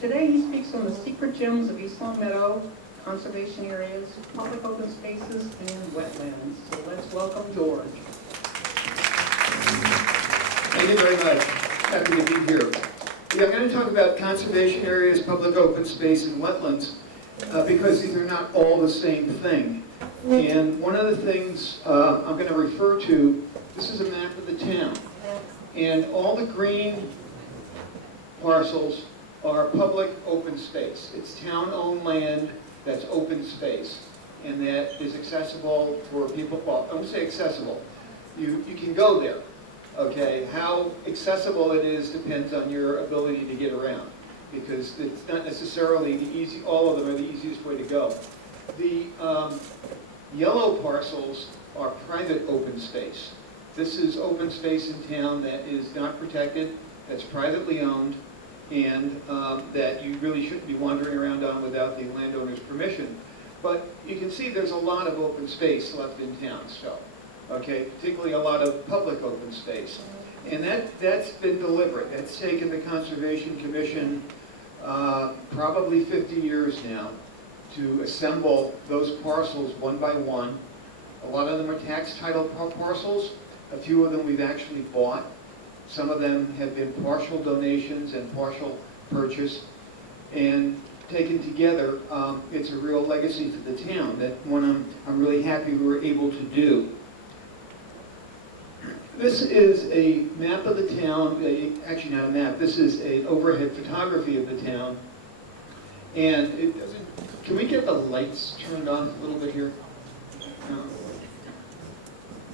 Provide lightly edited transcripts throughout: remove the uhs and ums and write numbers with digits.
Today he speaks on the secret gems of East Longmeadow, conservation areas, public open spaces, and wetlands. So let's welcome George. Thank you very much. Happy to be here. Yeah, I'm going to talk about conservation areas, public open space, and wetlands because these are not all the same thing. And one of the things I'm going to refer to, this is a map of the town. And all the green parcels are public open space. It's town-owned land that's open space. And that is accessible for people, well, I won't say accessible. You can go there. Okay, how accessible it is depends on your ability to get around, because it's not necessarily all of them are the easiest way to go. The yellow parcels are private open space. This is open space in town that is not protected, that's privately owned, and that you really shouldn't be wandering around on without the landowner's permission. But you can see there's a lot of open space left in town still. Okay, particularly a lot of public open space. And that's been deliberate. That's taken the Conservation Commission probably 50 years now to assemble those parcels one by one. A lot of them are tax title parcels. A few of them we've actually bought. Some of them have been partial donations and partial purchase. And taken together, it's a real legacy to the town that one I'm really happy we were able to do. This is a map of the town, actually not a map, this is an overhead photography of the town. And it doesn't, can we get the lights turned on a little bit here? No.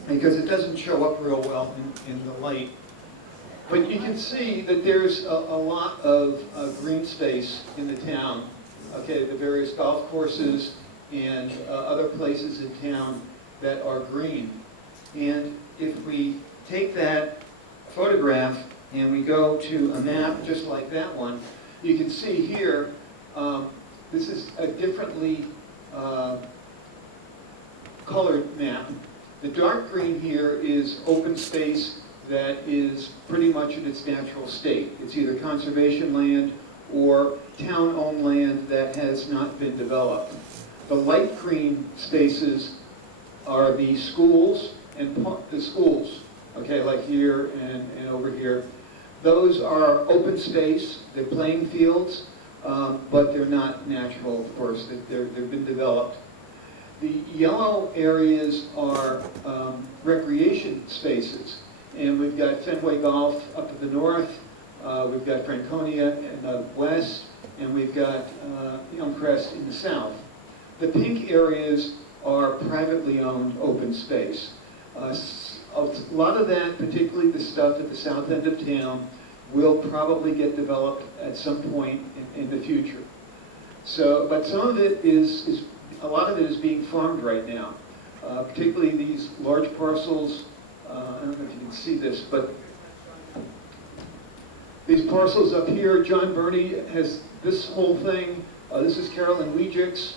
Because it doesn't show up real well in the light. But you can see that there's a lot of green space in the town. Okay, the various golf courses and other places in town that are green. And if we take that photograph and we go to a map just like that one, you can see here, this is a differently colored map. The dark green here is open space that is pretty much in its natural state. It's either conservation land or town-owned land that has not been developed. The light green spaces are the schools and the schools. Okay, like here and over here. Those are open space, they're playing fields, but they're not natural, of course, they've been developed. The yellow areas are recreation spaces, and we've got Fenway Golf up to the north, we've got Franconia in the west, and we've got Elmcrest in the south. The pink areas are privately owned open space. A lot of that, particularly the stuff at the south end of town, will probably get developed at some point in the future. So, but some of it a lot of it is being farmed right now, particularly these large parcels. I don't know if you can see this, but these parcels up here, John Burney has this whole thing. This is Carolyn Weijicks.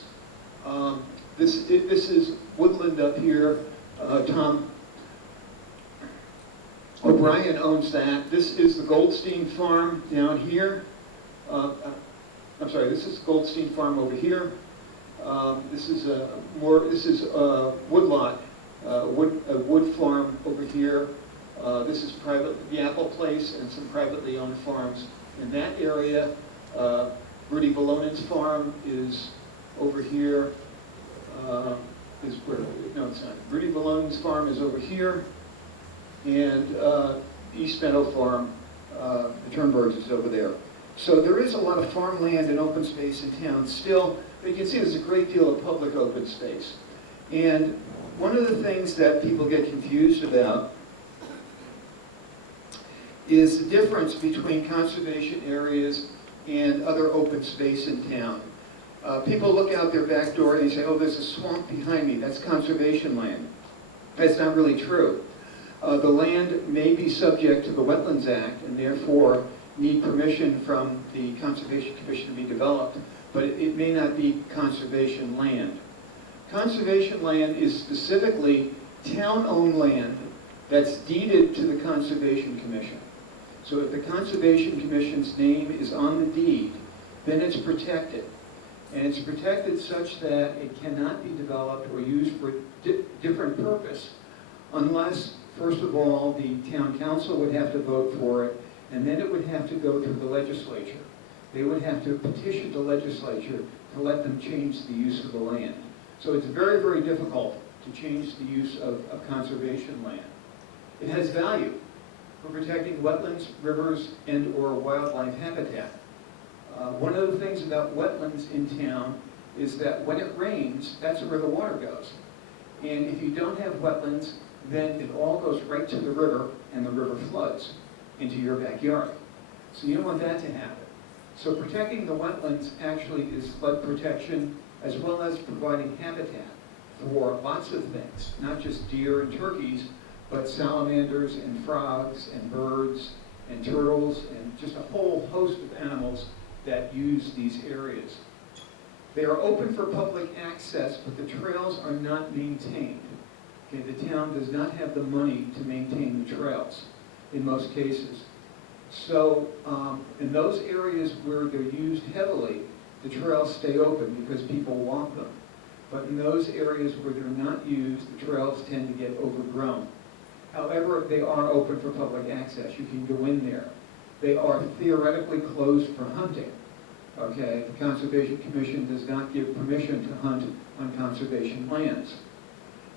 This is woodland up here. Tom O'Brien owns that. This is the Goldstein Farm down here. I'm sorry, this is Goldstein Farm over here. This is a woodlot, a wood farm over here. This is the Apple Place and some privately owned farms in that area. Rudy Balonen's farm is over here. No, it's not. Rudy Balonen's farm is over here. And East Meadow Farm, the Turnbergs is over there. So there is a lot of farmland and open space in town still, but you can see there's a great deal of public open space. And one of the things that people get confused about is the difference between conservation areas and other open space in town. People look out their back door and they say, oh, there's a swamp behind me, that's conservation land. That's not really true. The land may be subject to the Wetlands Act and therefore need permission from the Conservation Commission to be developed, but it may not be conservation land. Conservation land is specifically town-owned land that's deeded to the Conservation Commission. So if the Conservation Commission's name is on the deed, then it's protected. And it's protected such that it cannot be developed or used for different purpose unless, first of all, the town council would have to vote for it, and then it would have to go through the legislature. They would have to petition the legislature to let them change the use of the land. So it's very, very difficult to change the use of conservation land. It has value for protecting wetlands, rivers, and or wildlife habitat. One of the things about wetlands in town is that when it rains, that's where the water goes. And if you don't have wetlands, then it all goes right to the river, and the river floods into your backyard. So you don't want that to happen. So protecting the wetlands actually is flood protection, as well as providing habitat for lots of things, not just deer and turkeys, but salamanders and frogs and birds and turtles and just a whole host of animals that use these areas. They are open for public access, but the trails are not maintained. Okay, the town does not have the money to maintain the trails in most cases. So in those areas where they're used heavily, the trails stay open because people walk them. But in those areas where they're not used, the trails tend to get overgrown. However, they are open for public access. You can go in there. They are theoretically closed for hunting. Okay, the Conservation Commission does not give permission to hunt on conservation lands.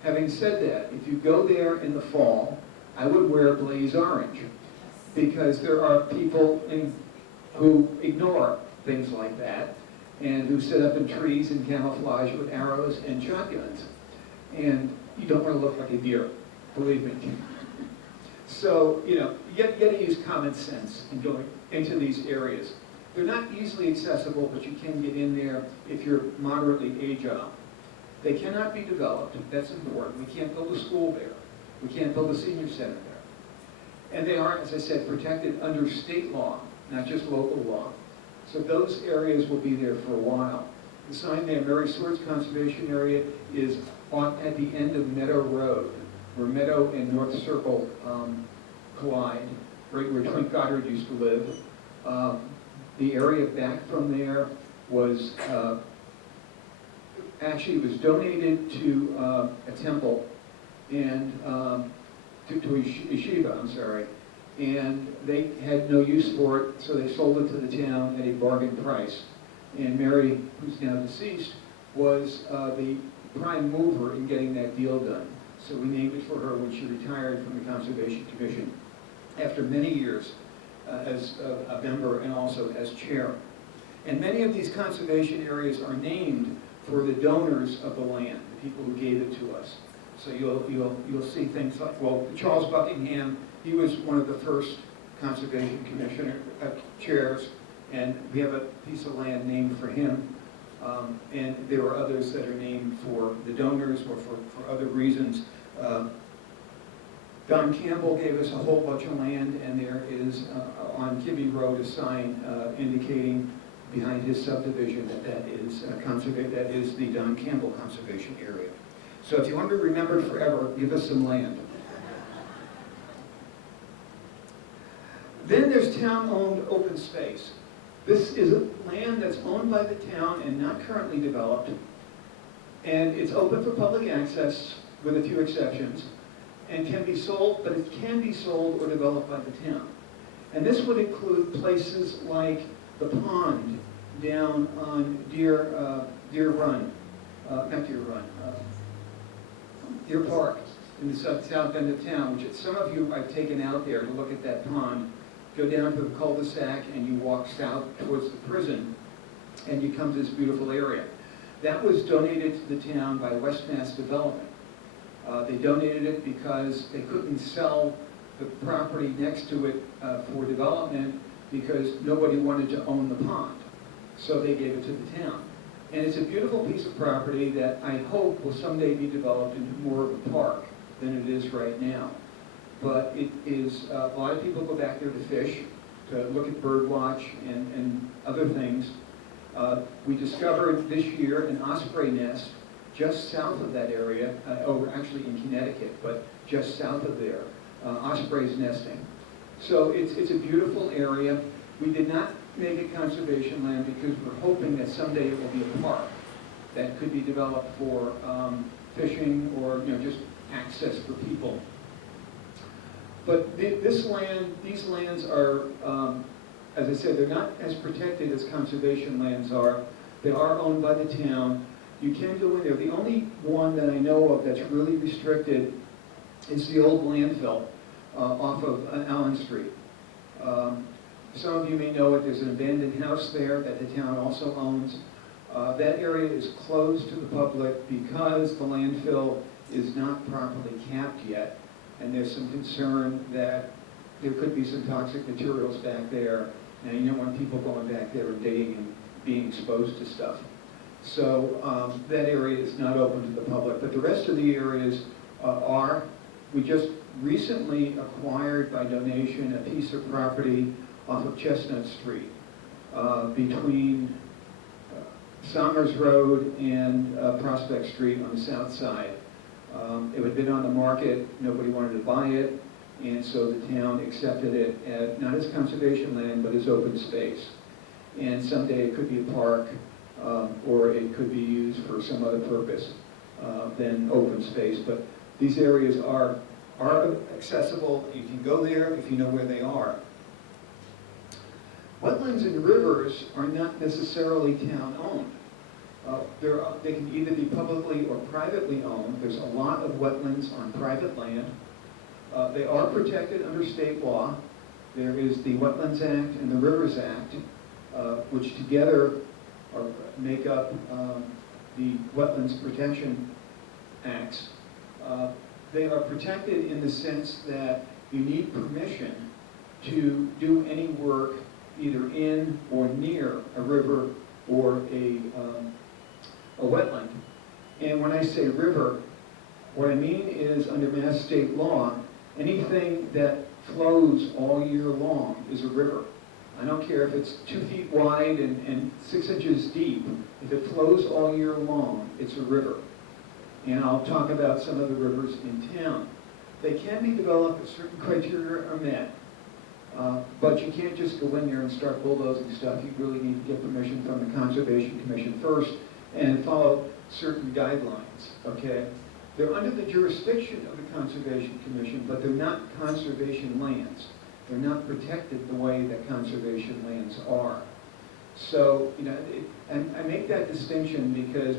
Having said that, if you go there in the fall, I would wear blaze orange, because there are people who ignore things like that and who sit up in trees in camouflage with arrows and shotguns. And you don't want to look like a deer, believe me. So, you know, you got to use common sense in going into these areas. They're not easily accessible, but you can get in there if you're moderately agile. They cannot be developed. That's important. We can't build a school there. We can't build a senior center there. And they are, as I said, protected under state law, not just local law. So those areas will be there for a while. The sign there, Mary Swords Conservation Area, is at the end of Meadow Road, where Meadow and North Circle collide, right where Twink Goddard used to live. The area back from there was actually was donated to a temple and to a yeshiva, I'm sorry, and they had no use for it, so they sold it to the town at a bargain price. And Mary, who's now deceased, was the prime mover in getting that deal done. So we named it for her when she retired from the Conservation Commission after many years as a member and also as chair. And many of these conservation areas are named for the donors of the land, the people who gave it to us. So you'll see things like, well, Charles Buckingham, he was one of the first Conservation Commissioner chairs, and we have a piece of land named for him. And there are others that are named for the donors or for other reasons. Don Campbell gave us a whole bunch of land, and there is on Kibbe Road a sign indicating behind his subdivision that is the Don Campbell Conservation Area. So if you want to be remembered forever, give us some land. Then there's town-owned open space. This is land that's owned by the town and not currently developed, and it's open for public access with a few exceptions, and can be sold, but it can be sold or developed by the town. And this would include places like the pond down on Deer Park in the south end of town, which some of you I've taken out there to look at that pond. Go down to the cul-de-sac and you walk south towards the prison, and you come to this beautiful area. That was donated to the town by West Mass Development. They donated it because they couldn't sell the property next to it for development because nobody wanted to own the pond. So they gave it to the town. And it's a beautiful piece of property that I hope will someday be developed into more of a park than it is right now. But it is, a lot of people go back there to fish, to look at bird watch and other things. We discovered this year an osprey nest just south of that area, actually in Connecticut, but just south of there, ospreys nesting. So it's a beautiful area. We did not make it conservation land because we're hoping that someday it will be a park that could be developed for fishing or just access for people. But these lands are, as I said, they're not as protected as conservation lands are. They are owned by the town. You can go in there. The only one that I know of that's really restricted is the old landfill off of Allen Street. Some of you may know it. There's an abandoned house there that the town also owns. That area is closed to the public because the landfill is not properly capped yet, and there's some concern that there could be some toxic materials back there, and you don't want people going back there and digging and being exposed to stuff. So that area is not open to the public, but the rest of the areas are. We just recently acquired by donation a piece of property off of Chestnut Street between Somers Road and Prospect Street on the south side. It had been on the market, nobody wanted to buy it, and so the town accepted it not as conservation land, but as open space. And someday it could be a park, or it could be used for some other purpose than open space. But these areas are accessible. You can go there if you know where they are. Wetlands and rivers are not necessarily town-owned. They can either be publicly or privately owned. There's a lot of wetlands on private land. They are protected under state law. There is the Wetlands Act and the Rivers Act, which together make up the Wetlands Protection Acts. They are protected in the sense that you need permission to do any work either in or near a river or a wetland. And when I say river, what I mean is under Mass state law, anything that flows all year long is a river. I don't care if it's 2 feet wide and 6 inches deep. If it flows all year long, it's a river. And I'll talk about some of the rivers in town. They can be developed if certain criteria are met. But you can't just go in there and start bulldozing stuff. You really need to get permission from the Conservation Commission first and follow certain guidelines, okay? They're under the jurisdiction of the Conservation Commission, but they're not conservation lands. They're not protected the way that conservation lands are. So, I make that distinction because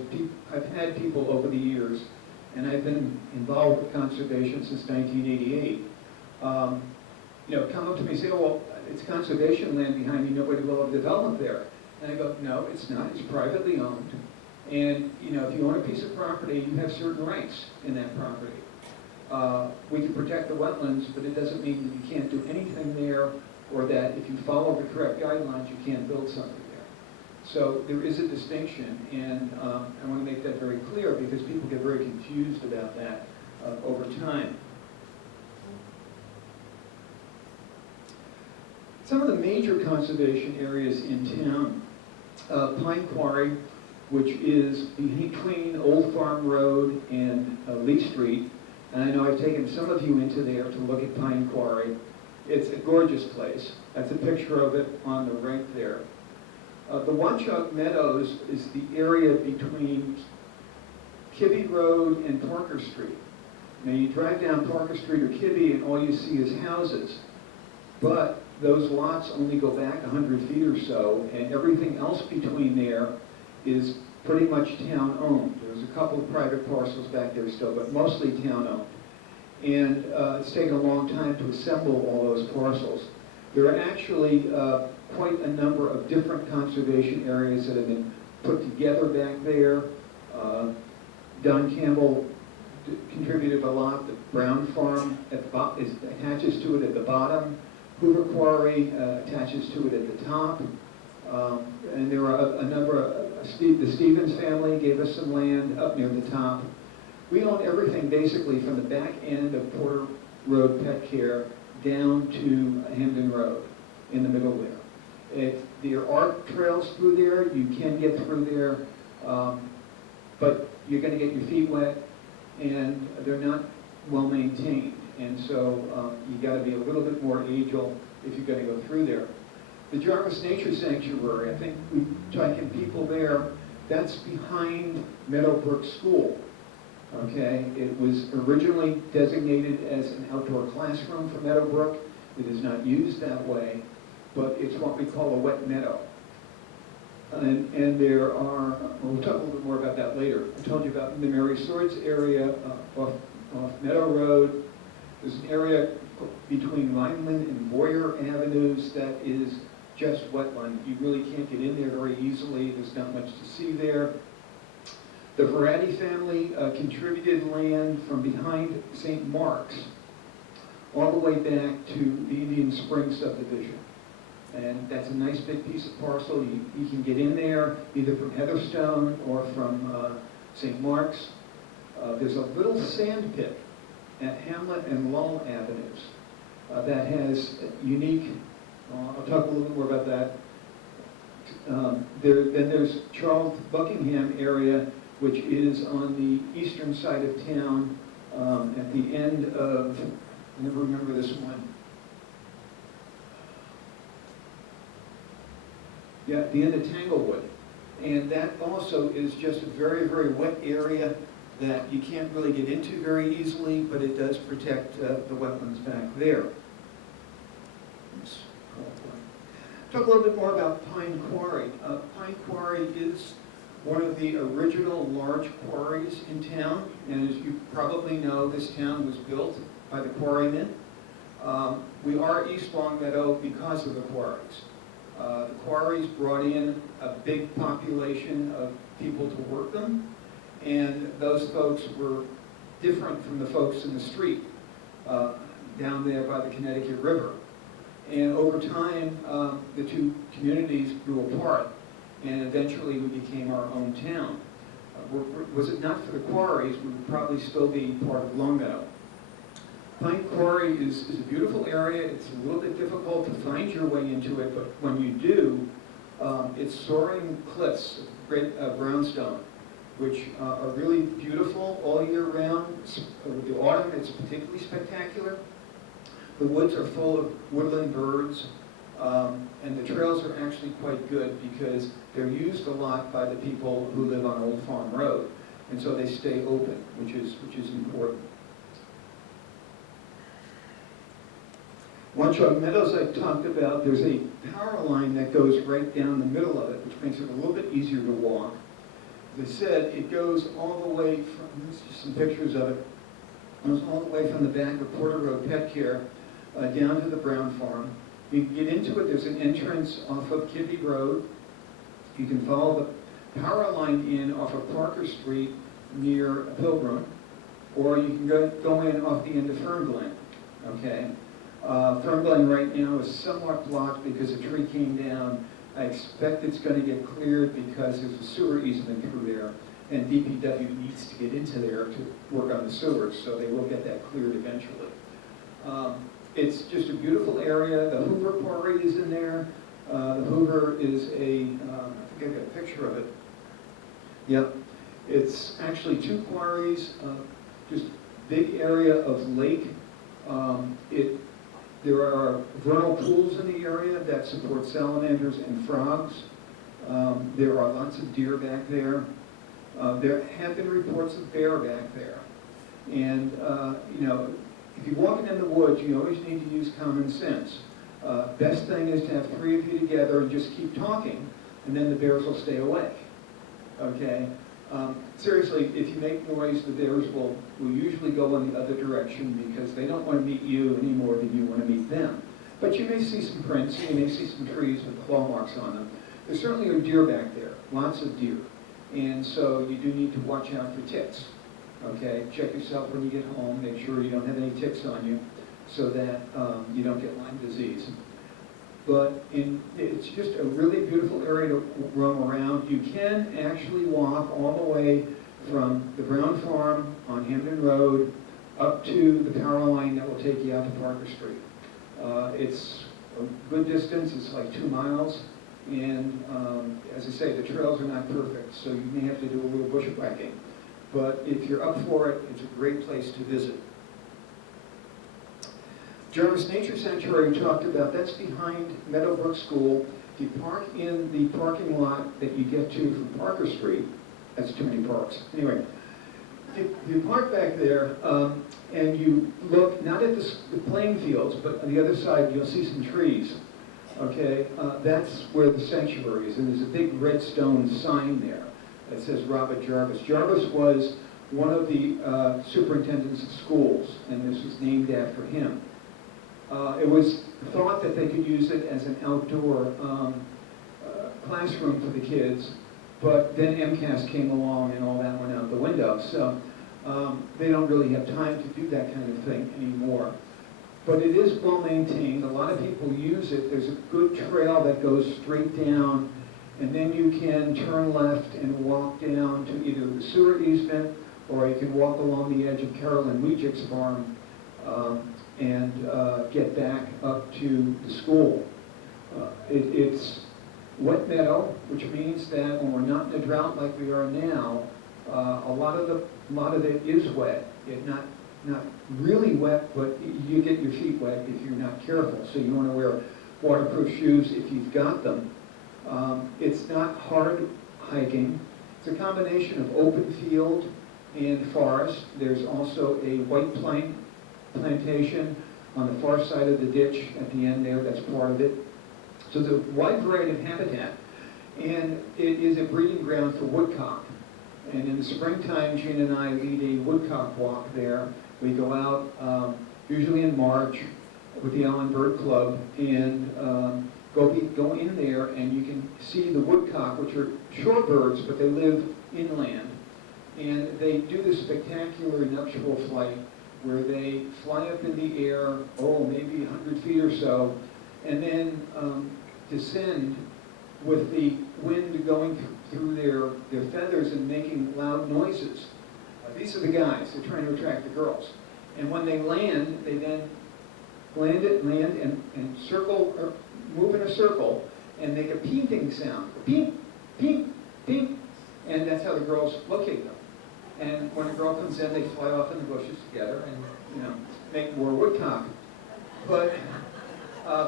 I've had people over the years, and I've been involved with conservation since 1988, come up to me and say, oh, well, it's conservation land behind you, nobody will have developed there. And I go, no, it's not, it's privately owned. And, if you own a piece of property, you have certain rights in that property. We can protect the wetlands, but it doesn't mean that you can't do anything there, or that if you follow the correct guidelines, you can't build something there. So there is a distinction, and I want to make that very clear because people get very confused about that over time. Some of the major conservation areas in town, Pine Quarry, which is between Old Farm Road and Lee Street. And I know I've taken some of you into there to look at Pine Quarry. It's a gorgeous place. That's a picture of it on the right there. The Watchog Meadows is the area between Kibbe Road and Parker Street. Now you drive down Parker Street or Kibbe and all you see is houses. But those lots only go back 100 feet or so, and everything else between there is pretty much town-owned. There's a couple of private parcels back there still, but mostly town-owned. And it's taken a long time to assemble all those parcels. There are actually quite a number of different conservation areas that have been put together back there. Don Campbell contributed a lot. The Brown Farm attaches to it at the bottom. Hoover Quarry attaches to it at the top. And there are a number of, the Stevens family gave us some land up near the top. We own everything basically from the back end of Porter Road Pet Care down to Hamden Road in the middle there. There are trails through there, you can get through there, but you're going to get your feet wet and they're not well maintained. And so you got to be a little bit more agile if you're going to go through there. The Jarvis Nature Sanctuary, I think we've taken people there, that's behind Meadowbrook School. Okay, it was originally designated as an outdoor classroom for Meadowbrook. It is not used that way, but it's what we call a wet meadow. And there are, we'll talk a little bit more about that later. I told you about the Mary Swords area off Meadow Road. There's an area between Vineland and Boyer Avenues that is just wetland. You really can't get in there very easily. There's not much to see there. The Verratti family contributed land from behind St. Mark's all the way back to the Indian Springs subdivision. And that's a nice big piece of parcel. You can get in there either from Heatherstone or from St. Mark's. There's a little sand pit at Hamlet and Lull Avenues that has unique, I'll talk a little bit more about that. Then there's Charles Buckingham area, which is on the eastern side of town at the end of, I never remember this one. Yeah, at the end of Tanglewood. And that also is just a very, very wet area that you can't really get into very easily, but it does protect the wetlands back there. Talk a little bit more about Pine Quarry. Pine Quarry is one of the original large quarries in town, and as you probably know, this town was built by the quarrymen. We are East Longmeadow because of the quarries. The quarries brought in a big population of people to work them, and those folks were different from the folks in the street down there by the Connecticut River. And over time, the two communities grew apart, and eventually we became our own town. Was it not for the quarries, we would probably still be part of Longmeadow. Pine Quarry is a beautiful area. It's a little bit difficult to find your way into it, but when you do, it's soaring cliffs of great brownstone, which are really beautiful all year round. With the autumn, it's particularly spectacular. The woods are full of woodland birds, and the trails are actually quite good because they're used a lot by the people who live on Old Farm Road, and so they stay open, which is important. Wanchog Meadows I talked about, there's a power line that goes right down the middle of it, which makes it a little bit easier to walk. As I said, it goes all the way from, there's just some pictures of it, it goes all the way from the back of Porter Road Pet Care down to the Brown Farm. You can get into it, there's an entrance off of Kibbe Road. You can follow the power line in off of Parker Street near Pilgrim, or you can go in off the end of Fern Glen, okay? Fern Glen right now is somewhat blocked because a tree came down. I expect it's going to get cleared because there's a sewer easement through there, and DPW needs to get into there to work on the sewers, so they will get that cleared eventually. It's just a beautiful area. The Hoover Quarry is in there. The Hoover is I think I've got a picture of it. Yep. It's actually two quarries, just big area of lake. There are vernal pools in the area that support salamanders and frogs. There are lots of deer back there. There have been reports of bear back there. And, you know, if you're walking in the woods, you always need to use common sense. Best thing is to have three of you together and just keep talking, and then the bears will stay away. Okay? Seriously, if you make noise, the bears will usually go in the other direction because they don't want to meet you any more than you want to meet them. But you may see some prints, you may see some trees with claw marks on them. There certainly are deer back there, lots of deer. And so you do need to watch out for ticks. Okay, check yourself when you get home, make sure you don't have any ticks on you so that you don't get Lyme disease. But it's just a really beautiful area to roam around. You can actually walk all the way from the Brown Farm on Hamden Road up to the power line that will take you out to Parker Street. It's a good distance, it's like 2 miles, and as I say, the trails are not perfect, so you may have to do a little bushwhacking. But if you're up for it, it's a great place to visit. Jarvis Nature Sanctuary we talked about, that's behind Meadowbrook School. If you park in the parking lot that you get to from Parker Street, that's too many parks. Anyway, if you park back there and you look not at the playing fields, but on the other side you'll see some trees. Okay, that's where the sanctuary is, and there's a big red stone sign there that says Robert Jarvis. Jarvis was one of the superintendents of schools, and this was named after him. It was thought that they could use it as an outdoor classroom for the kids, but then MCAS came along and all that went out the window, so they don't really have time to do that kind of thing anymore. But it is well maintained. A lot of people use it. There's a good trail that goes straight down, and then you can turn left and walk down to either the sewer easement, or you can walk along the edge of Carolyn Weejick's farm and get back up to the school. It's wet meadow, which means that when we're not in a drought like we are now, a lot of it is wet. Not really wet, but you get your feet wet if you're not careful. So you want to wear waterproof shoes if you've got them. It's not hard hiking. It's a combination of open field and forest. There's also a white pine plantation on the far side of the ditch at the end there. That's part of it. So there's a wide variety of habitat. And it is a breeding ground for woodcock. And in the springtime, Gene and I lead a woodcock walk there. We go out usually in March with the Allen Bird Club and go in there, and you can see the woodcock, which are shorebirds, but they live inland. And they do this spectacular nuptial flight where they fly up in the air, maybe 100 feet or so, and then descend with the wind going through their feathers and making loud noises. These are the guys. They're trying to attract the girls. And when they land, they then land and circle, or move in a circle, and make a peeping sound. Peep, peep, peep. And that's how the girls locate them. And when a girl comes in, they fly off in the bushes together and, make more woodcock. But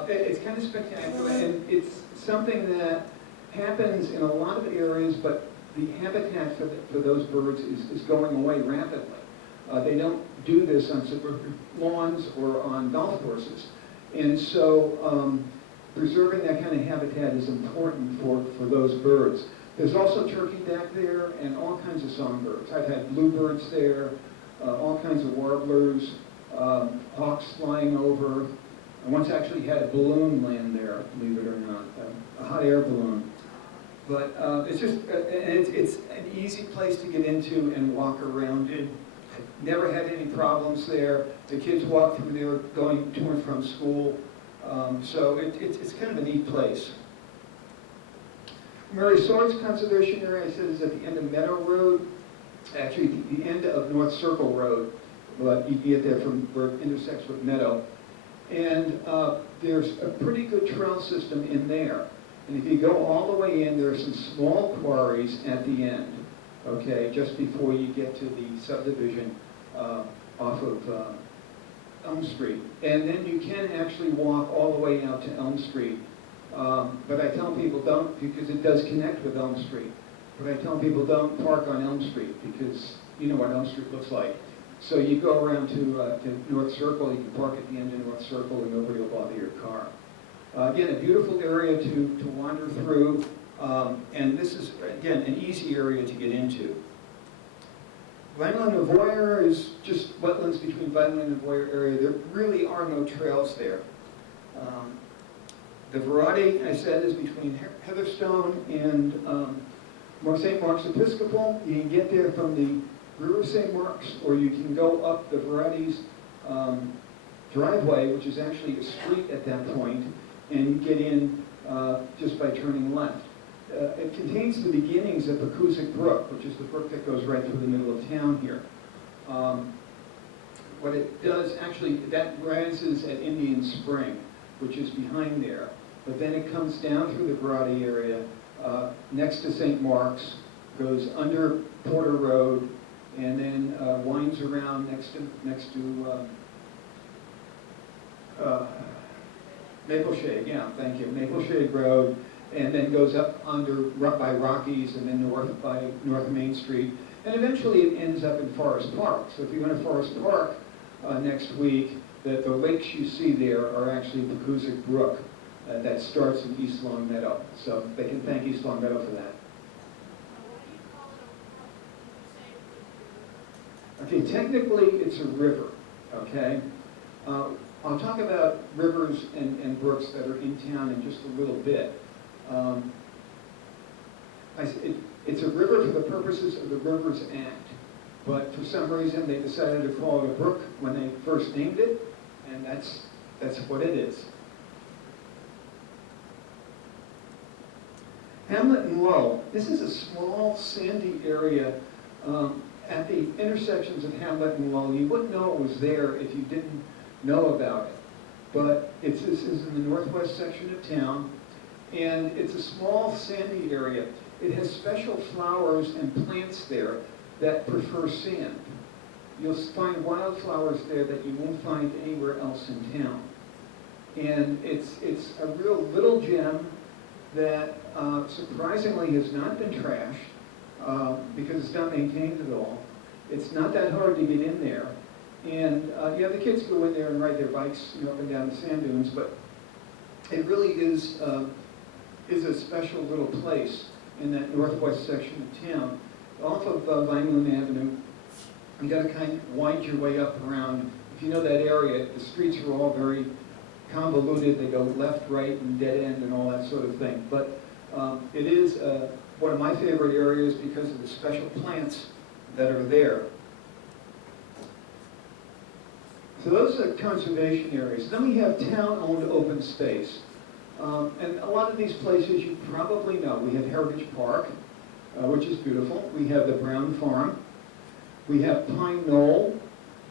it's kind of spectacular, and it's something that happens in a lot of areas, but the habitat for those birds is going away rapidly. They don't do this on suburban lawns or on golf courses. And so preserving that kind of habitat is important for those birds. There's also turkey back there and all kinds of songbirds. I've had bluebirds there, all kinds of warblers, hawks flying over. I once actually had a balloon land there, believe it or not, a hot air balloon. But it's just, it's an easy place to get into and walk around in. Never had any problems there. The kids walk through there going to and from school. So it's kind of a neat place. Mary Swords Conservation Area, I said, is at the end of Meadow Road. Actually, the end of North Circle Road. But you get there from where it intersects with Meadow. And there's a pretty good trail system in there. And if you go all the way in, there are some small quarries at the end, okay, just before you get to the subdivision off of Elm Street. And then you can actually walk all the way out to Elm Street. But I tell people don't, because it does connect with Elm Street. But I tell people don't park on Elm Street, because you know what Elm Street looks like. So you go around to North Circle, you can park at the end of North Circle and nobody will bother your car. Again, a beautiful area to wander through, and this is, again, an easy area to get into. Vineland-Avoyer is just wetlands between Vineland and Avoyer area. There really are no trails there. The variety, I said, is between Heatherstone and St. Mark's Episcopal. You can get there from the River St. Mark's, or you can go up the variety's driveway, which is actually a street at that point, and get in just by turning left. It contains the beginnings of the Pacusic Brook, which is the brook that goes right through the middle of town here. What it does, actually, that rises at Indian Spring, which is behind there. But then it comes down through the Verratti area, next to St. Mark's, goes under Porter Road, and then winds around next to Maple Shade, yeah, thank you, Maple Shade Road, and then goes up under, by Rockies, and then north by North Main Street, and eventually it ends up in Forest Park. So if you go to Forest Park next week, the lakes you see there are actually the Pacusic Brook that starts in East Longmeadow. So they can thank East Longmeadow for that. Okay, technically it's a river, okay? I'll talk about rivers and brooks that are in town in just a little bit. It's a river for the purposes of the Rivers Act, but for some reason they decided to call it a brook when they first named it, and that's what it is. Hamlet and Low. This is a small sandy area at the intersections of Hamlet and Low. You wouldn't know it was there if you didn't know about it. But this is in the northwest section of town, and it's a small sandy area. It has special flowers and plants there that prefer sand. You'll find wildflowers there that you won't find anywhere else in town. And it's a real little gem that surprisingly has not been trashed because it's not maintained at all. It's not that hard to get in there. And yeah, the kids go in there and ride their bikes, up and down the sand dunes, but it really is a special little place in that northwest section of town. Off of Vineland Avenue, you got to kind of wind your way up around. If you know that area, the streets are all very convoluted. They go left, right, and dead end and all that sort of thing. But it is one of my favorite areas because of the special plants that are there. So those are conservation areas. Then we have town-owned open space. And a lot of these places you probably know. We have Heritage Park, which is beautiful. We have the Brown Farm. We have Pine Knoll,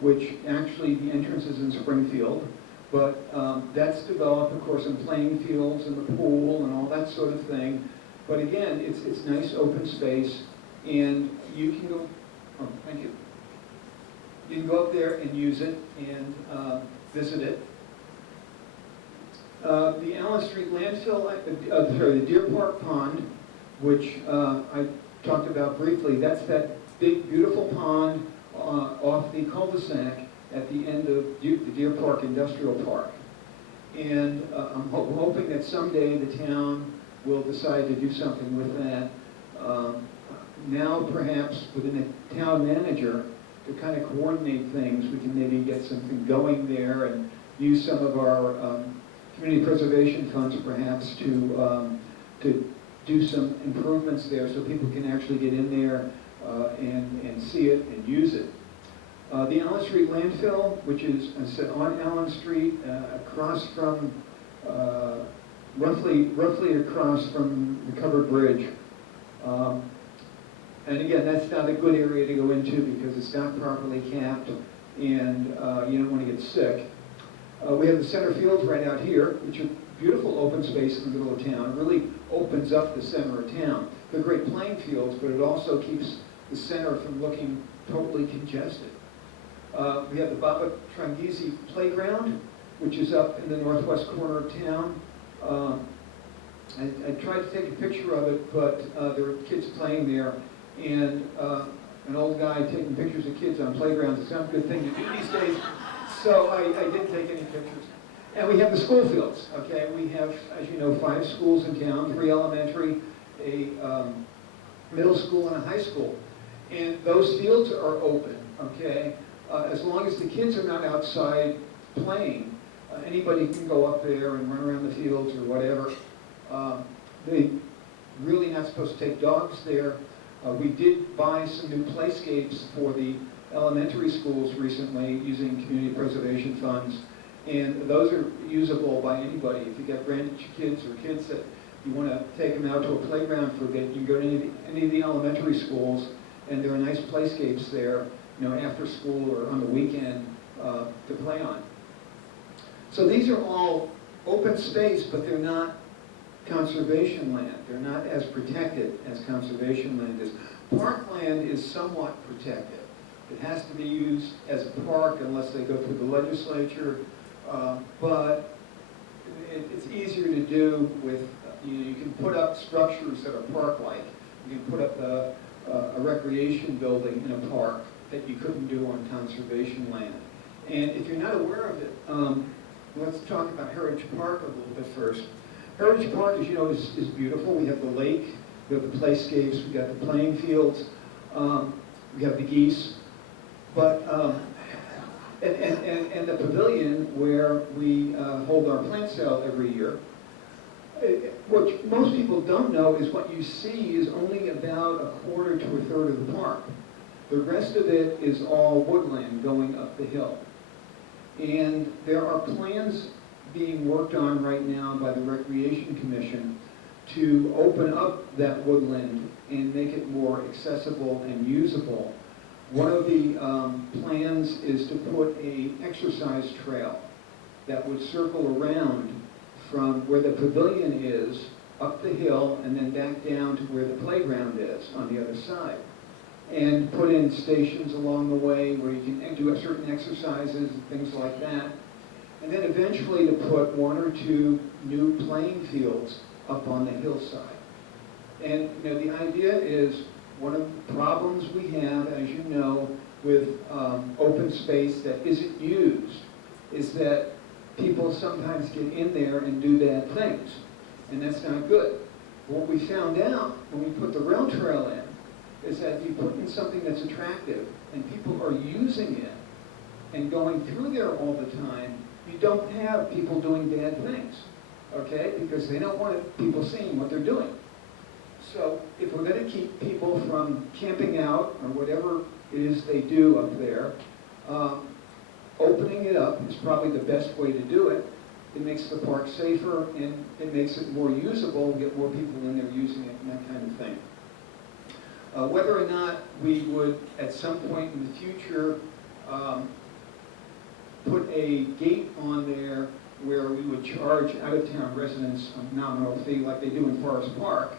which actually the entrance is in Springfield. But that's developed, of course, in playing fields and the pool and all that sort of thing. But again, it's nice open space, and you can go, oh, thank you. You can go up there and use it and visit it. The Allen Street landfill, the Deer Park Pond, which I talked about briefly, that's that big, beautiful pond off the cul-de-sac at the end of the Deer Park Industrial Park. And I'm hoping that someday the town will decide to do something with that. Now, perhaps, within a town manager, to kind of coordinate things, we can maybe get something going there and use some of our community preservation funds, perhaps, to do some improvements there so people can actually get in there and see it and use it. The Allen Street landfill, which is on Allen Street, across from, roughly across from the covered bridge. And again, that's not a good area to go into because it's not properly capped and you don't want to get sick. We have the center fields right out here, which are beautiful open space in the middle of town. It really opens up the center of town. They're great playing fields, but it also keeps the center from looking totally congested. We have the Baba Tranghese Playground, which is up in the northwest corner of town. I tried to take a picture of it, but there were kids playing there, and an old guy taking pictures of kids on playgrounds is not a good thing to do these days, so I didn't take any pictures. And we have the school fields, okay? We have, as you know, 5 schools in town, 3 elementary, a middle school, and a high school. And those fields are open, okay? As long as the kids are not outside playing, anybody can go up there and run around the fields or whatever. They're really not supposed to take dogs there. We did buy some new playscapes for the elementary schools recently using community preservation funds. And those are usable by anybody. If you've got grandkids kids or kids that you want to take them out to a playground for a bit, you can go to any of the elementary schools, and there are nice playscapes there, after school or on the weekend to play on. So these are all open space, but they're not conservation land. They're not as protected as conservation land is. Parkland is somewhat protected. It has to be used as a park unless they go through the legislature. but it's easier to do with, you can put up structures that are park-like. You can put up a recreation building in a park that you couldn't do on conservation land. And if you're not aware of it, let's talk about Heritage Park a little bit first. Heritage Park, as you know, is beautiful. We have the lake, we have the playscapes, we got the playing fields, we have the geese, but and the pavilion where we hold our plant sale every year. What most people don't know is what you see is only about a quarter to a third of the park. The rest of it is all woodland going up the hill. And there are plans being worked on right now by the Recreation Commission to open up that woodland and make it more accessible and usable. One of the plans is to put an exercise trail that would circle around from where the pavilion is, up the hill, and then back down to where the playground is on the other side. And put in stations along the way where you can do certain exercises and things like that. And then eventually to put one or two new playing fields up on the hillside. And the idea is, one of the problems we have, as you know, with open space that isn't used, is that people sometimes get in there and do bad things. And that's not good. What we found out when we put the rail trail in is that if you put in something that's attractive and people are using it and going through there all the time, you don't have people doing bad things, okay? Because they don't want people seeing what they're doing. So if we're going to keep people from camping out or whatever it is they do up there, opening it up is probably the best way to do it. It makes the park safer and it makes it more usable, get more people in there using it and that kind of thing. Whether or not we would, at some point in the future, put a gate on there where we would charge out-of-town residents a nominal fee like they do in Forest Park,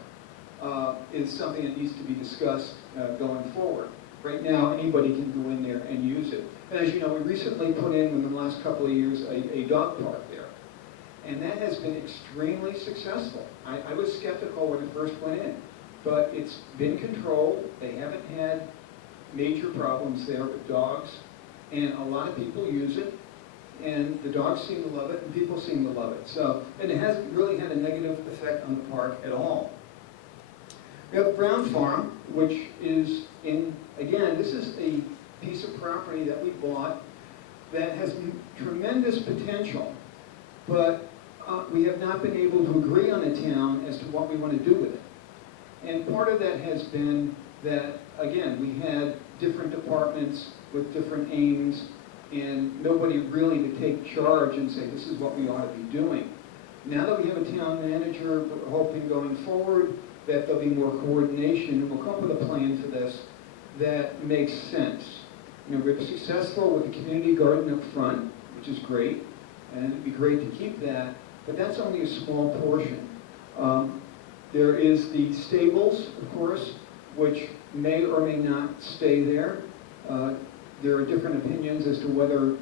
is something that needs to be discussed going forward. Right now, anybody can go in there and use it. And as you know, we recently put in the last couple of years, a dog park there. And that has been extremely successful. I was skeptical when it first went in. But it's been controlled. They haven't had major problems there with dogs. And a lot of people use it. And the dogs seem to love it, and people seem to love it. So, and it hasn't really had a negative effect on the park at all. We have Brown Farm, which is again, this is a piece of property that we bought that has tremendous potential. But we have not been able to agree on a town as to what we want to do with it. And part of that has been that, again, we had different departments with different aims, and nobody really to take charge and say, this is what we ought to be doing. Now that we have a town manager, we're hoping going forward that there'll be more coordination, and we'll come up with a plan for this that makes sense. We're successful with the community garden up front, which is great, and it'd be great to keep that, but that's only a small portion. There is the stables, of course, which may or may not stay there. There are different opinions as to whether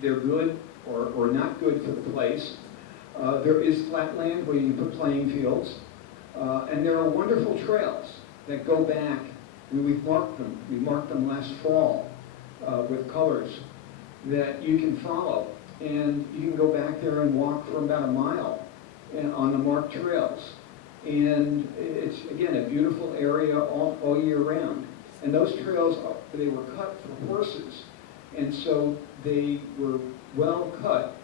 they're good or not good for the place. There is flat land where you can put playing fields. And there are wonderful trails that go back. We've marked them. We marked them last fall with colors that you can follow. And you can go back there and walk for about a mile on the marked trails. And it's, again, a beautiful area all year round. And those trails, they were cut for horses. And so they were well cut.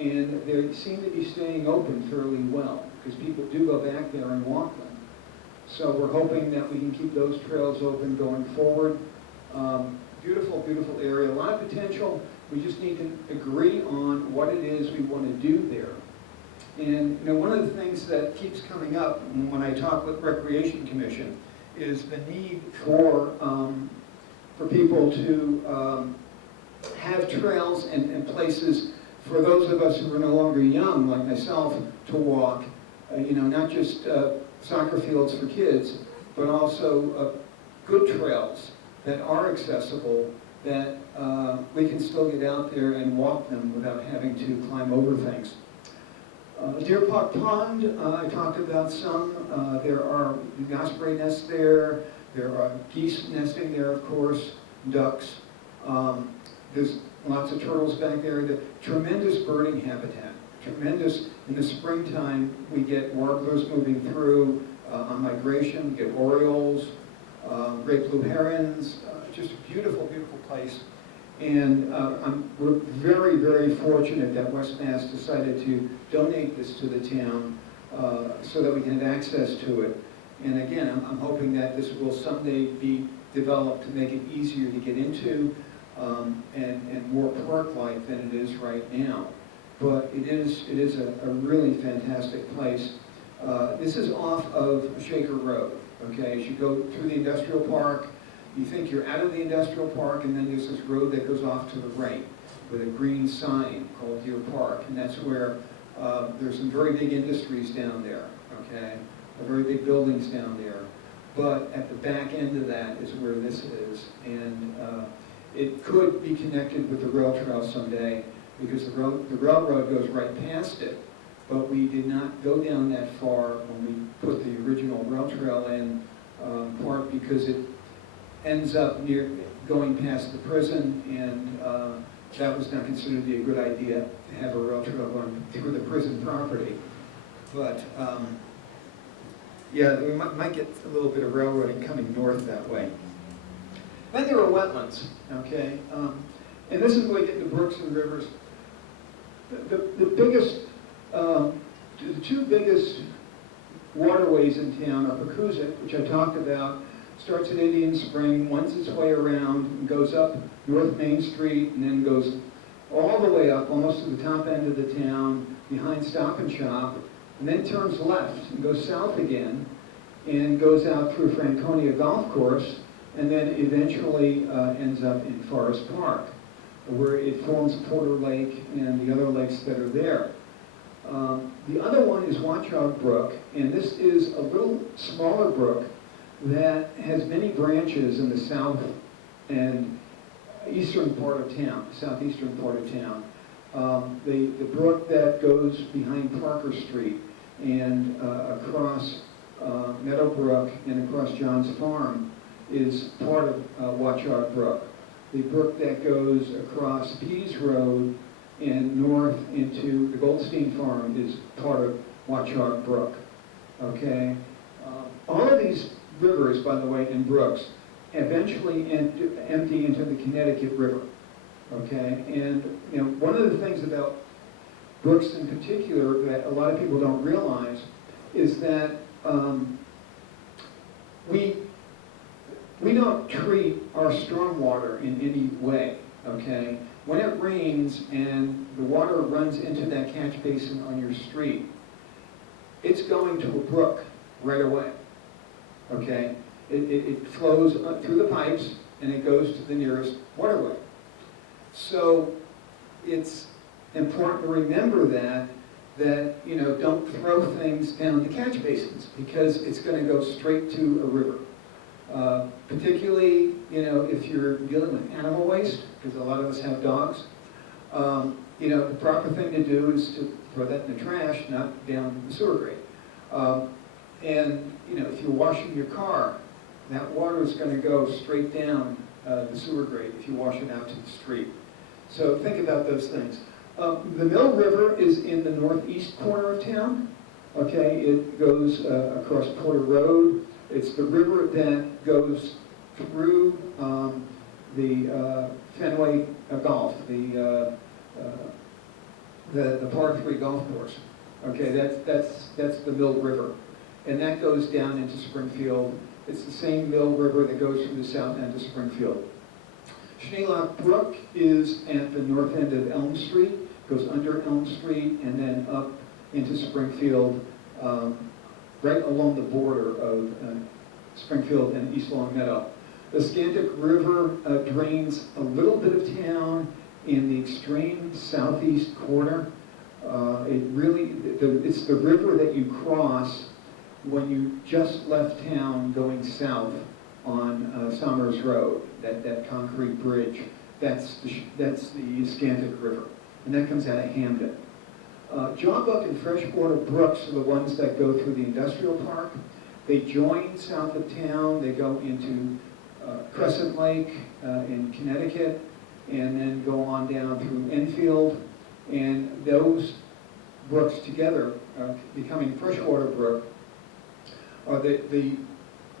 And they seem to be staying open fairly well, because people do go back there and walk them. So we're hoping that we can keep those trails open going forward. Beautiful, beautiful area, a lot of potential. We just need to agree on what it is we want to do there. And one of the things that keeps coming up when I talk with Recreation Commission is the need for people to have trails and places for those of us who are no longer young, like myself, to walk. Not just soccer fields for kids, but also good trails that are accessible, that we can still get out there and walk them without having to climb over things. Deer Park Pond, I talked about some. There are osprey nests there. There are geese nesting there, of course, ducks. There's lots of turtles back there. The tremendous birding habitat. Tremendous. In the springtime, we get warblers moving through on migration. We get orioles, great blue herons. Just a beautiful, beautiful place. And we're very, very fortunate that West Mass decided to donate this to the town so that we can have access to it. And again, I'm hoping that this will someday be developed to make it easier to get into and more park-like than it is right now. But it is a really fantastic place. This is off of Shaker Road, okay? As you go through the industrial park, you think you're out of the industrial park, and then there's this road that goes off to the right with a green sign called Deer Park, and that's where there's some very big industries down there, okay? Very big buildings down there. But at the back end of that is where this is, and it could be connected with the rail trail someday, because the railroad goes right past it, but we did not go down that far when we put the original rail trail in, part because it ends up near going past the prison, and that was not considered to be a good idea to have a rail trail going through the prison property. But yeah, we might get a little bit of railroading coming north that way. Then there are wetlands, okay? And this is where we get the brooks and rivers. The biggest, the two biggest waterways in town are Pecoozic, which I talked about, starts at Indian Spring, winds its way around, and goes up North Main Street, and then goes all the way up, almost to the top end of the town, behind Stop and Shop, and then turns left and goes south again, and goes out through Franconia Golf Course, and then eventually ends up in Forest Park, where it forms Porter Lake and the other lakes that are there. The other one is Watchog Brook, and this is a little smaller brook that has many branches in the south and eastern part of town, southeastern part of town. The brook that goes behind Parker Street and across Meadowbrook and across John's Farm is part of Watchog Brook. The brook that goes across Pease Road and north into the Goldstein Farm is part of Watchog Brook. Okay? All of these rivers, by the way, and brooks, eventually empty into the Connecticut River. Okay? And you know, one of the things about brooks in particular that a lot of people don't realize is that we don't treat our stormwater in any way, okay? When it rains and the water runs into that catch basin on your street, it's going to a brook right away, okay? It flows up through the pipes and it goes to the nearest waterway. So it's important to remember that you know, don't throw things down the catch basins because it's going to go straight to a river. Particularly, you know, if you're dealing with animal waste, because a lot of us have dogs, you know, the proper thing to do is to throw that in the trash, not down the sewer grate. And, you know, if you're washing your car, that water is going to go straight down the sewer grate if you wash it out to the street. So think about those things. The Mill River is in the northeast corner of town. Okay, it goes across Porter Road. It's the river that goes through the Fenway Golf, the par 3 golf course. Okay, that's the Mill River, and that goes down into Springfield. It's the same Mill River that goes from the south end to Springfield. Schneelock Brook is at the north end of Elm Street, goes under Elm Street, and then up into Springfield, right along the border of Springfield and East Longmeadow. The Scantic River drains a little bit of town in the extreme southeast corner. It's the river that you cross when you just left town going south on Somers Road, that concrete bridge That's the Scantic River, and that comes out of Hamlet. Jawbuck and Freshwater Brooks are the ones that go through the industrial park. They join south of town, they go into Crescent Lake in Connecticut, and then go on down through Enfield, and those brooks together, becoming Freshwater Brook, are the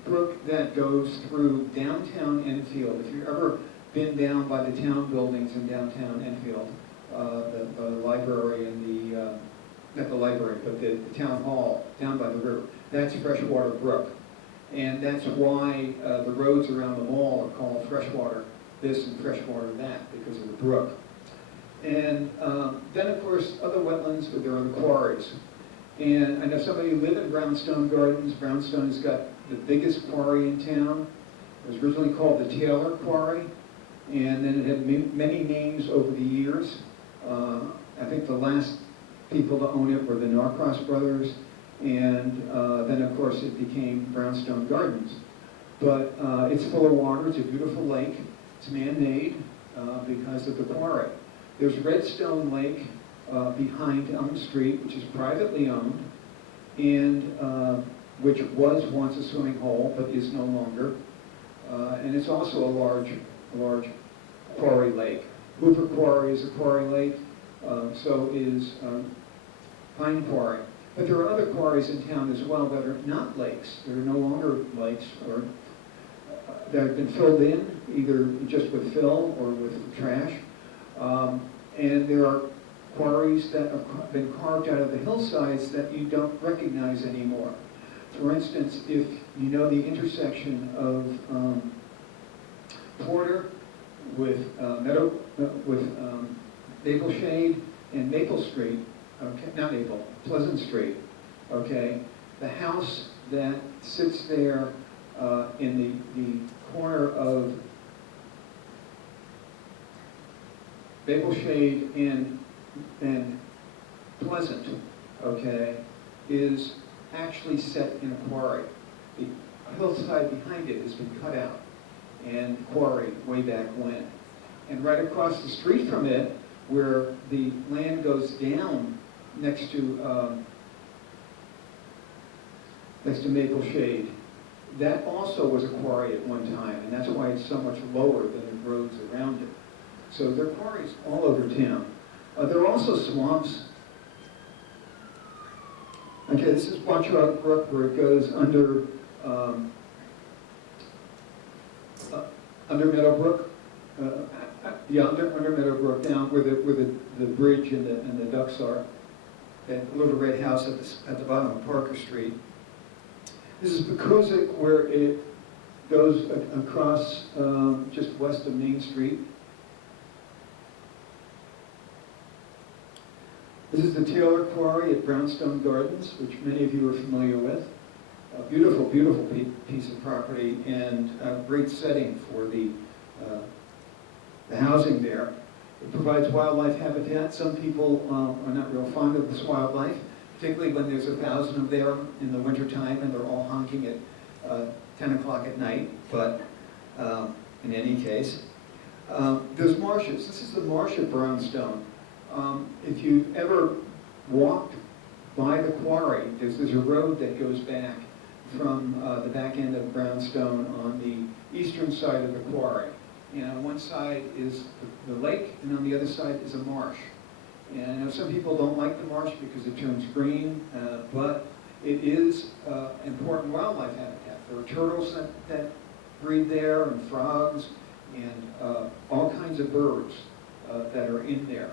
brook that goes through downtown Enfield. If you've ever been down by the town buildings in downtown Enfield, the library and not the library, but the town hall down by the river, that's Freshwater Brook. And that's why the roads around the mall are called Freshwater this and Freshwater that, because of the brook. And then, of course, other wetlands, but there are the quarries. And I know some of you live in Brownstone Gardens. Brownstone has got the biggest quarry in town. It was originally called the Taylor Quarry, and then it had many names over the years. I think the last people to own it were the Norcross brothers, and then, of course, it became Brownstone Gardens. But it's full of water. It's a beautiful lake. It's man-made because of the quarry. There's Redstone Lake behind Elm Street, which is privately owned, and which was once a swimming hole, but is no longer. And it's also a large quarry lake. Hoover Quarry is a quarry lake, so is Pine Quarry. But there are other quarries in town as well that are not lakes. They're no longer lakes, or that have been filled in, either just with fill or with trash. And there are quarries that have been carved out of the hillsides that you don't recognize anymore. For instance, if you know the intersection of Porter with Maple Shade and Maple Street, okay, not Maple, Pleasant Street, okay, the house that sits there in the corner of Maple Shade and Pleasant, okay, is actually set in a quarry. The hillside behind it has been cut out and quarried way back when. And right across the street from it, where the land goes down next to Maple Shade, that also was a quarry at one time, and that's why it's so much lower than the roads around it. So there are quarries all over town. There are also swamps. Okay, this is Watchout Brook, where it goes under Meadow Brook. Under Meadow Brook, down where the bridge and the ducks are. That little red house at the bottom of Parker Street. This is Pecosic, where it goes across just west of Main Street. This is the Taylor Quarry at Brownstone Gardens, which many of you are familiar with. A beautiful, beautiful piece of property and a great setting for the housing there. It provides wildlife habitat. Some people are not real fond of this wildlife, particularly when there's 1,000 of them in the wintertime and they're all honking at 10 o'clock at night, but in any case. There's marshes. This is the marsh at Brownstone. If you've ever walked by the quarry, there's a road that goes back from the back end of Brownstone on the eastern side of the quarry. And on one side is the lake, and on the other side is a marsh. And I know some people don't like the marsh because it turns green, but it is important wildlife habitat. There are turtles that breed there, and frogs, and all kinds of birds that are in there.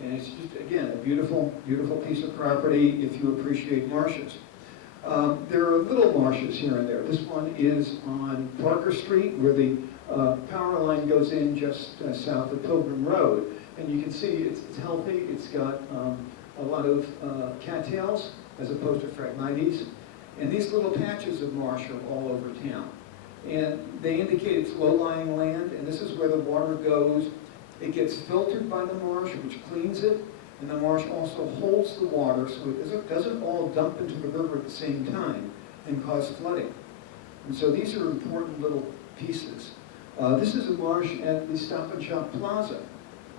And it's just, again, a beautiful, beautiful piece of property if you appreciate marshes. There are little marshes here and there. This one is on Parker Street, where the power line goes in just south of Pilgrim Road. And you can see it's healthy. It's got a lot of cattails as opposed to phragmites. And these little patches of marsh are all over town. And they indicate it's low-lying land, and this is where the water goes. It gets filtered by the marsh, which cleans it, and the marsh also holds the water so it doesn't all dump into the river at the same time and cause flooding. And so these are important little pieces. This is a marsh at the Stop and Shop Plaza.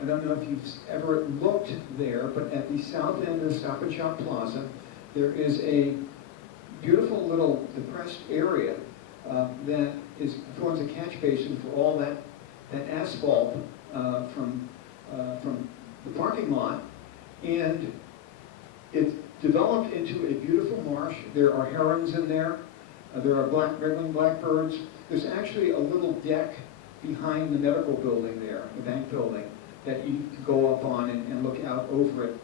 I don't know if you've ever looked there, but at the south end of the Stop and Shop Plaza, there is a beautiful little depressed area that forms a catch basin for all that asphalt from the parking lot, and it developed into a beautiful marsh. There are herons in there. There are wriggling blackbirds. There's actually a little deck behind the medical building there, the bank building, that you can go up on and look out over it.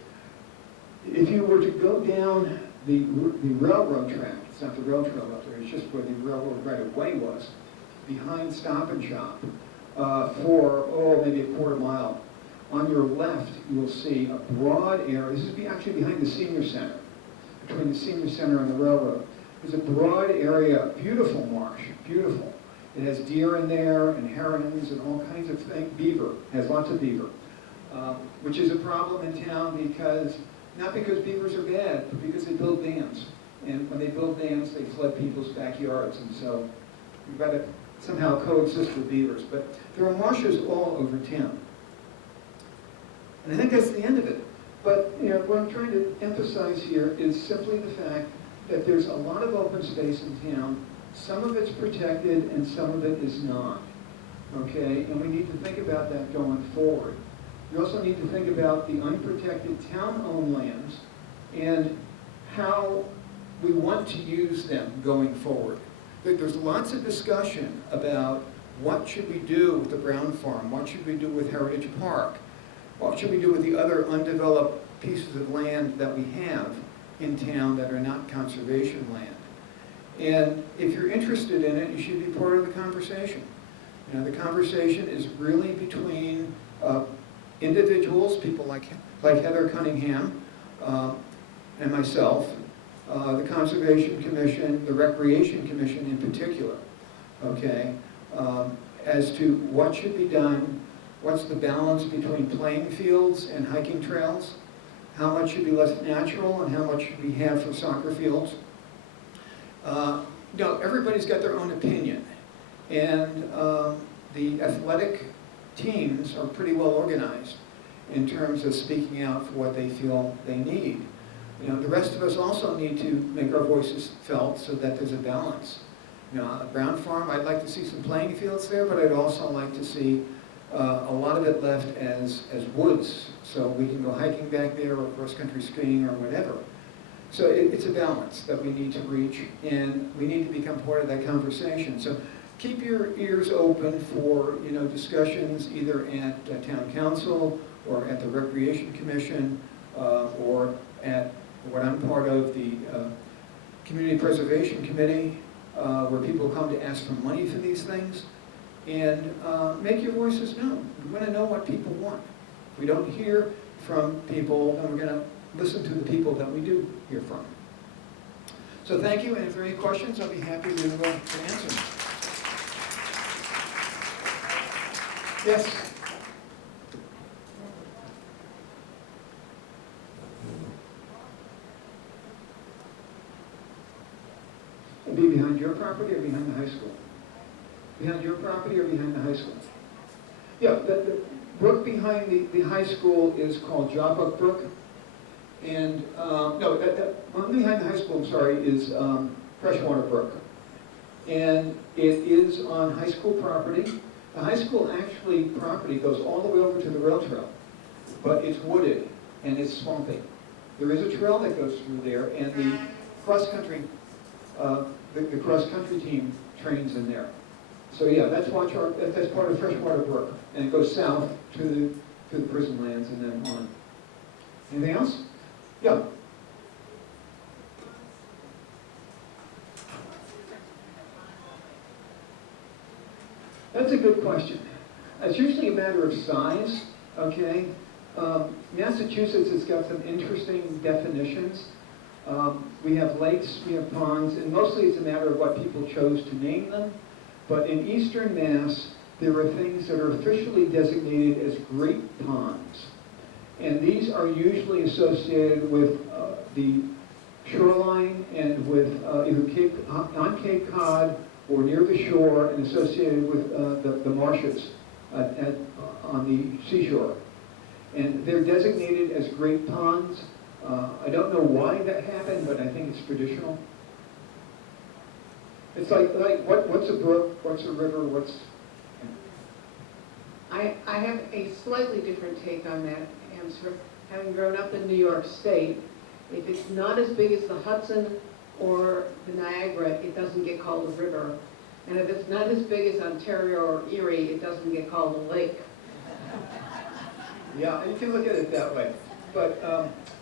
If you were to go down the railroad track, it's not the rail trail up there, it's just where the railroad right-of-way was, behind Stop and Shop, for, maybe a quarter mile. On your left, you will see a broad area. This is actually behind the senior center, between the senior center and the railroad. There's a broad area, beautiful marsh, beautiful. It has deer in there and herons and all kinds of things. Beaver, it has lots of beaver, which is a problem in town because, not because beavers are bad, but because they build dams. And when they build dams, they flood people's backyards. And so you've got to somehow coexist with beavers. But there are marshes all over town. And I think that's the end of it. But what I'm trying to emphasize here is simply the fact that there's a lot of open space in town. Some of it's protected and some of it is not. Okay? And we need to think about that going forward. We also need to think about the unprotected town-owned lands and how we want to use them going forward. There's lots of discussion about what should we do with the Brown Farm, what should we do with Heritage Park, what should we do with the other undeveloped pieces of land that we have in town that are not conservation land. And if you're interested in it, you should be part of the conversation. The conversation is really between individuals, people like Heather Cunningham and myself, the Conservation Commission, the Recreation Commission in particular, okay, as to what should be done, what's the balance between playing fields and hiking trails, how much should be left natural and how much should we have for soccer fields. Everybody's got their own opinion, and the athletic teams are pretty well organized in terms of speaking out for what they feel they need. The rest of us also need to make our voices felt so that there's a balance. At Brown Farm, I'd like to see some playing fields there, but I'd also like to see a lot of it left as woods, so we can go hiking back there or cross-country skiing or whatever. So it's a balance that we need to reach, and we need to become part of that conversation. So keep your ears open for discussions either at Town Council or at the Recreation Commission or at what I'm part of, the Community Preservation Committee, where people come to ask for money for these things. And make your voices known. We want to know what people want. If we don't hear from people, then we're going to listen to the people that we do hear from. So thank you, and if there are any questions, I'll be happy to answer them. Yes? It'll be behind your property or behind the high school? Behind your property or behind the high school? Yeah, the brook behind the high school is called Jawbuck Brook. And, one behind the high school, I'm sorry, is Freshwater Brook. And it is on high school property. The high school property goes all the way over to the rail trail, but it's wooded and it's swampy. There is a trail that goes through there, and the cross-country team trains in there. So yeah, that's part of Freshwater Brook, and it goes south to the prison lands and then on. Anything else? Yeah. That's a good question. It's usually a matter of size, okay? Massachusetts has got some interesting definitions. We have lakes, we have ponds, and mostly it's a matter of what people chose to name them. But in eastern Mass, there are things that are officially designated as great ponds. And these are usually associated with the shoreline and with either on Cape Cod or near the shore and associated with the marshes on the seashore. And they're designated as great ponds. I don't know why that happened, but I think it's traditional. It's like what's a brook, what's a river, what's... I have a slightly different take on that answer. Having grown up in New York State, if it's not as big as the Hudson or the Niagara, it doesn't get called a river. And if it's not as big as Ontario or Erie, it doesn't get called a lake. Yeah, you can look at it that way. But,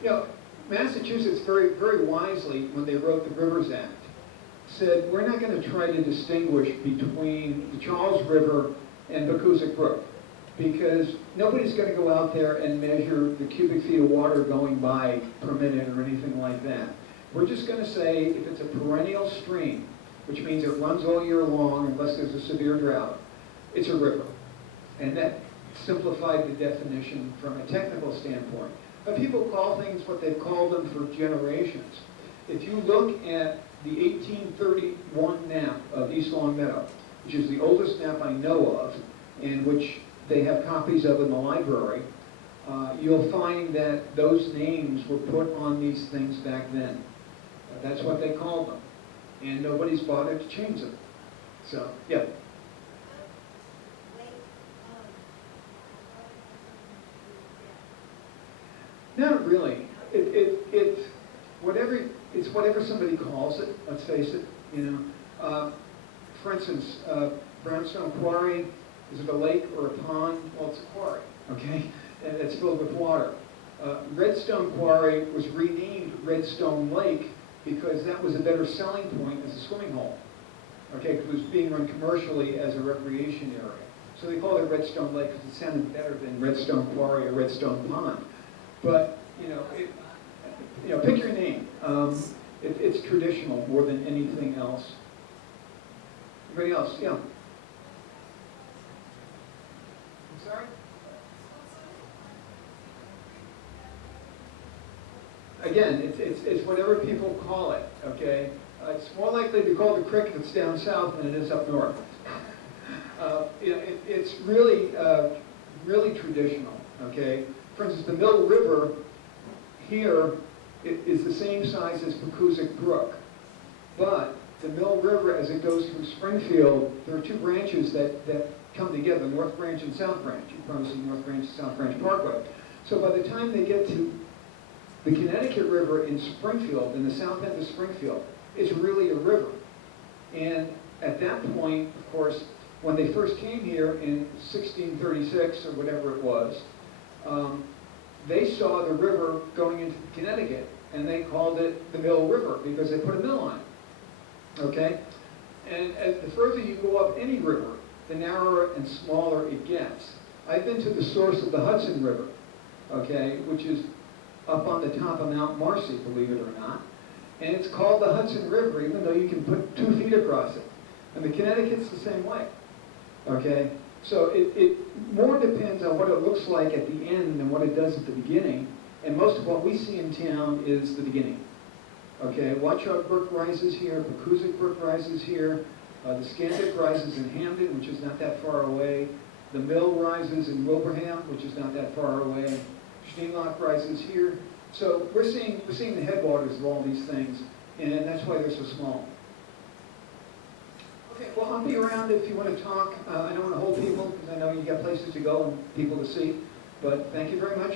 you know, Massachusetts very, very wisely, when they wrote the Rivers Act, said, we're not going to try to distinguish between the Charles River and Pecoozic Brook, because nobody's going to go out there and measure the cubic feet of water going by per minute or anything like that. We're just going to say if it's a perennial stream, which means it runs all year long unless there's a severe drought, it's a river. And that simplified the definition from a technical standpoint. But people call things what they've called them for generations. If you look at the 1831 map of East Longmeadow, which is the oldest map I know of, and which they have copies of in the library, you'll find that those names were put on these things back then. That's what they called them. And nobody's bothered to change them. So, yeah. Not really. It's whatever somebody calls it, let's face it, you know. For instance, Brownstone Quarry, is it a lake or a pond? Well, it's a quarry, okay? And it's filled with water. Redstone Quarry was renamed Redstone Lake because that was a better selling point as a swimming hole, okay? Because it was being run commercially as a recreation area. So they called it Redstone Lake because it sounded better than Redstone Quarry or Redstone Pond. But, you know, pick your name. It's traditional more than anything else. Anybody else? Yeah. I'm sorry? Again, it's whatever people call it, okay? It's more likely to be called a creek if it's down south than it is up north. You know, it's really, really traditional, okay? For instance, the Mill River here is the same size as Pecoozic Brook, but the Mill River, as it goes through Springfield, there are two branches that come together, North Branch and South Branch. You probably see North Branch and South Branch Parkway. So by the time they get to the Connecticut River in Springfield, in the south end of Springfield, it's really a river. And at that point, of course, when they first came here in 1636 or whatever it was, they saw the river going into Connecticut, and they called it the Mill River because they put a mill on it, okay? And as the further you go up any river, the narrower and smaller it gets. I've been to the source of the Hudson River, okay, which is up on the top of Mount Marcy, believe it or not, and it's called the Hudson River, even though you can put 2 feet across it. And the Connecticut's the same way, okay? So it more depends on what it looks like at the end than what it does at the beginning. And most of what we see in town is the beginning. Okay, Watchet Brook rises here, Pecoozic Brook rises here, the Scandic rises in Hamlet, which is not that far away. The Mill rises in Wilbraham, which is not that far away. Steenlock rises here. So we're seeing the headwaters of all these things, and that's why they're so small. Okay, well, I'll be around if you want to talk. I don't want to hold people because I know you got places to go and people to see. But thank you very much.